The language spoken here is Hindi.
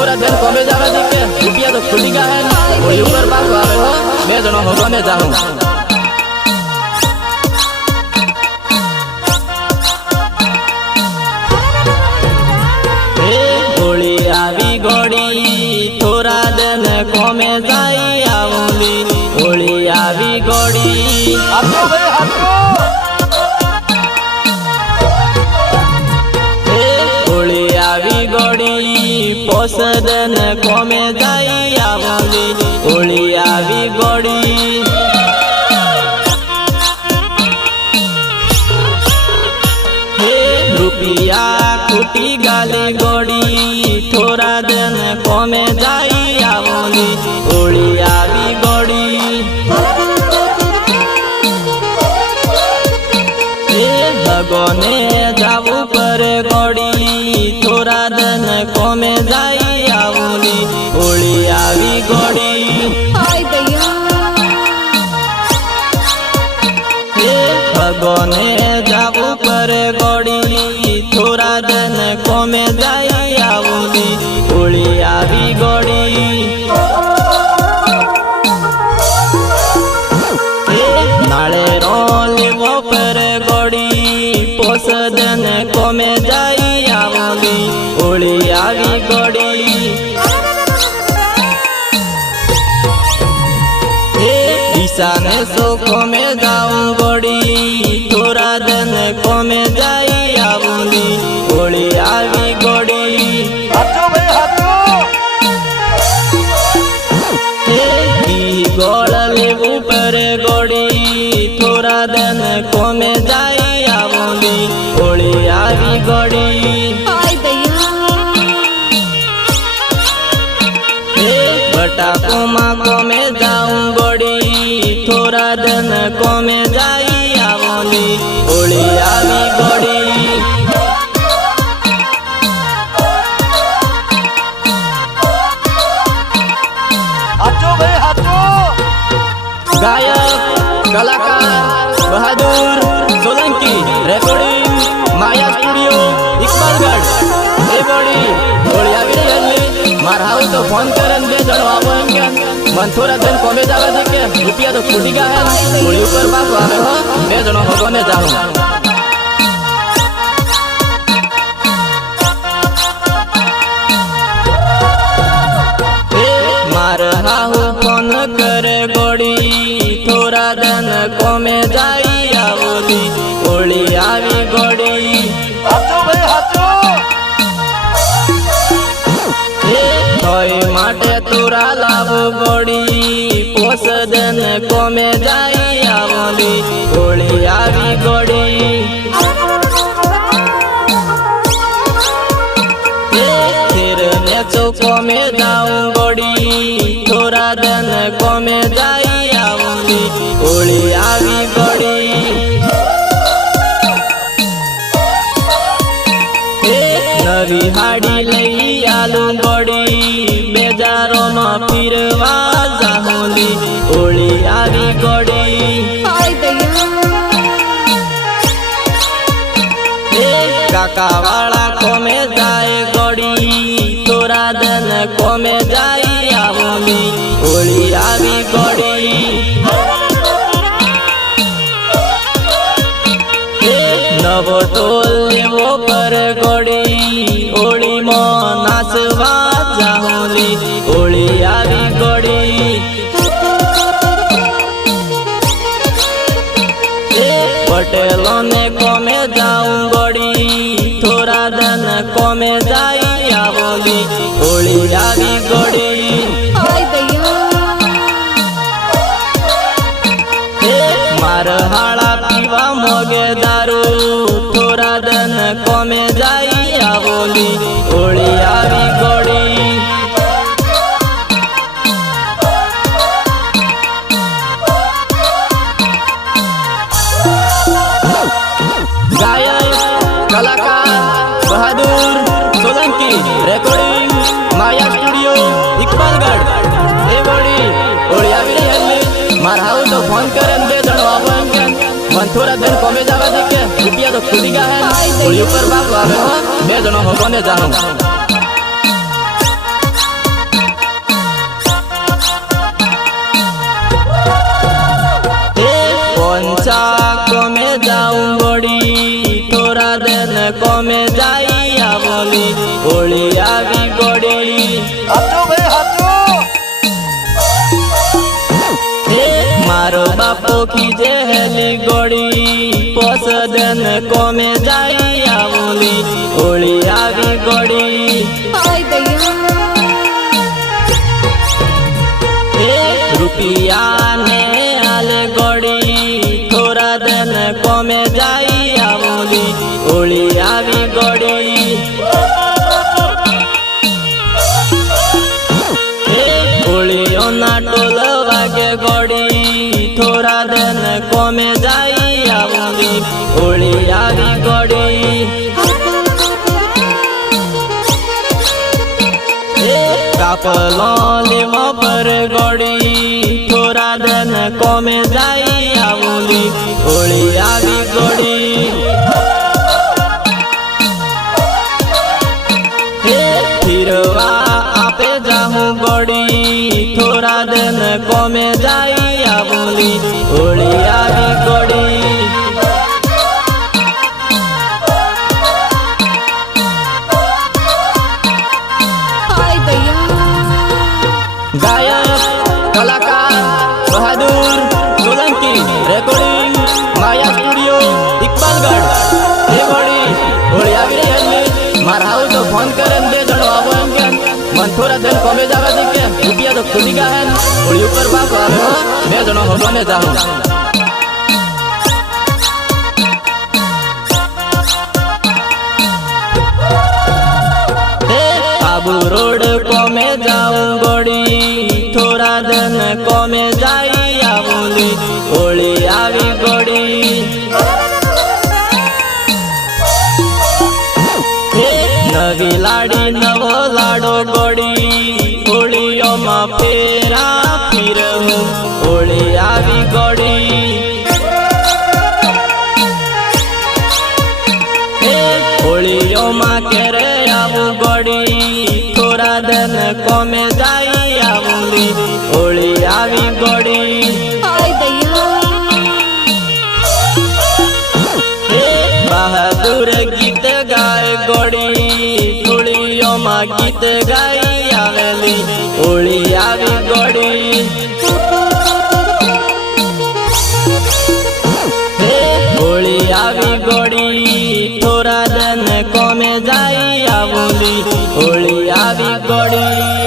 थोड़ा दिन कमे जावे दिखे रुपया तो खुली गया है होली ऊपर बात आवे हो मैं जनो होगा मैं जाऊं होली आवी गोड़ी थोड़ा दिन कमे जाई आवली होली आवी गोड़ी आपको भाई आपको होली आवी गोड़ी पोस दिन कमे जाई आवली होली आवी गोड़ी रुपया कुटी गाली गोड़ी थोड़ा दिन कमे जाई आवली होली आवी गोड़ी लगने जाऊ पर गोड़ी थोड़ा दिन कमे जाई आवली होली आवी गोड़ी लगने जाऊ पर गोड़ी थोड़ा दिन कमे जाई आवली होली आवी गोड़ी नाले रोलेवो पर गोड़ी पोस दिन कमे जाई आवली होली आवी गोड़ी ईशान सो कमे जाऊं गोड़ी थोड़ा दिन कमे जाई आवली होली आवी गोड़ी आपको भाई आपको गोड़ लेबू पर गोड़ी थोड़ा दिन कमे जाई आवली होली आवी गोड़ी बटा कोमा कमे जाऊं गोड़ी थोड़ा दिन कमे जाई आवली होली आवी गोड़ी आपको भाई आपको गायक कलाकार बहादुर सोलंकी रेकॉर्डिंग माया स्टूडियो इकबालगढ़ ए बड़ी होली आवी जल्दी माराओ तो फोन करन दे जण आवेंगे मन थोड़ा दिन कमे जावे देखे रुपया तो फूटी गया है होली ऊपर बात आवे हो मैं जण होगा मैं जाऊं मार हाहू फोन कर गोड़ी थोड़ा दिन कमे जाई आवली होली आवी गोड़ी आपको भाई आपको तोय माटे तोरा लाव गोड़ी पोस दिन कमे जाई आवली होली आवी गोड़ी फिर मैं चौको में जाऊं गोड़ी थोड़ा दिन कमे जाई आवली होली आवी गोड़ी नवी हाड़ी लई आलू गोड़ी बेजारो में फिरवा जाऊंली होली आवी गोड़ी काका वाला कमे जाए गोड़ी थोड़ा दिन कमे जाई आवली होली आवी गोड़ी नवो टोल लेवो पर गोड़ी होली मो नाचवा जाऊंली होली आवी गोड़ी पटेलों ने कमे जाऊं गोड़ी थोड़ा दिन कमे जाई आवली होली आवी गोड़ी मार हाड़ा पीवा मोगे दारू थोड़ा दिन कमे जाई आवली होली आवी गोड़ी गायक कलाकार बहादुर सोलंकी रेकॉर्डिंग माया स्टूडियो इकबालगढ़ ए बड़ी होली आवी जल्दी माराओ तो फोन करन दे जण आवेंगे मन थोड़ा दिन कमे जावे देखे रुपया तो खुली गया है होली ऊपर बात आवे हो मैं जनो होगा मैं जाऊं આવેલી ગોળી પોસદન કોમે જાય આવલી હોળી આવી ગોળી રૂપિયા ને આલે ગોળી થોડા દન કોમે જાય આવલી હોળી આવી ગોળી હોળીઓના ટોલ વાગે ગોળી થોડા દન કોમે જાય આવલી હોળી આવી ગોળી કાપલો લેવો પર ગોળી થોડા દન કોમે જાય આવલી હોળી આવી ગોળી ફીરવા આપે જાહું ગોળી થોડા દન કોમે જાય આવલી હોળી આવી ગોળી गायक कलाकार बहादुर सोलंकी रेकॉर्डिंग माया स्टूडियो इकबालगढ़ रेकॉर्डिंग होળી આવી રહી મારા હાઉ તો ફોન કરે બે જણો આવો એમ કે મન થોડા દિન કોમે જવા દે કે રૂપિયા તો ખુદી ગયા હે હોળી ઉપર બાપ આવે હો બે જણો હોબને જાઉં आबू रोड कोमे जाऊं गोड़ी थोड़ा दिन कोमे जाई आवली होળી આવી ગોળી નવી લાડી નવો લાડો ગોળી હોળીઓમાં ફેરા ફીરવું હોળી આવી ગોળી હોળીઓમાં કેરે આવું ગોળી થોડા દન કોમે જાય આવલી હોળી આવી ગોળી બહાદુર ગીત ગાય ગોળી હોળીઓમાં ગીત ગાઈ આવેલી હોળી આવી ગોળી હોળી આવી ગોળી થોડા દન કોમે જાય આવલી હોળી આવી ગોળી